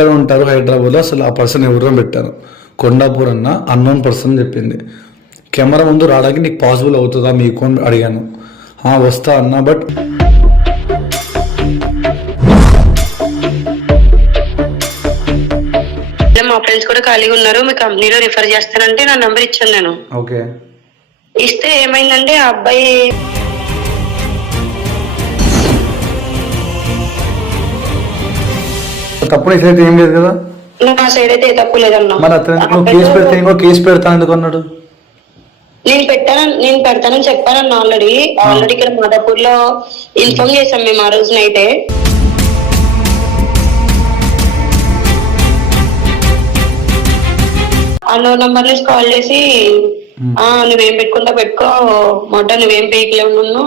ఎక్కడ ఉంటారు హైదరాబాద్లో, అసలు ఆ పర్సన్ ఎవరో పెట్టాను. కొండాపూర్ అన్న అన్నోన్ పర్సన్ చెప్పింది. కెమెరా ముందు రావడానికి నీకు పాసిబుల్ అవుతుందా మీకు అని అడిగాను. వస్తా అన్న, బట్ మా ఫ్రెండ్స్ కూడా ఖాళీగా ఉన్నారు, మీ కంపెనీలో రిఫర్ చేస్తానంటే నా నంబర్ ఇచ్చాను నేను. ఓకే. ఇస్తే ఏమైందంటే ఆ అబ్బాయి తప్పుడు అయితే ఏం లేదు కదా, నా సైడ్ అయితే తప్పు లేదన్నా. మరి అతను కేసు పెడతాను ఎందుకు అన్నాడు? నేను పెడతానని చెప్పానన్న ఆల్రెడీ ఇక్కడ మాదాపూర్ లో ఇన్ఫార్మ్ చేసాం మేము ఆ రోజు నైటే. అన్నో నంబర్ నుంచి కాల్ చేసి నువ్వేం పెట్టుకుంటా పెట్టుకో మొట్ట, నువ్వేం పీకలేవు నన్ను,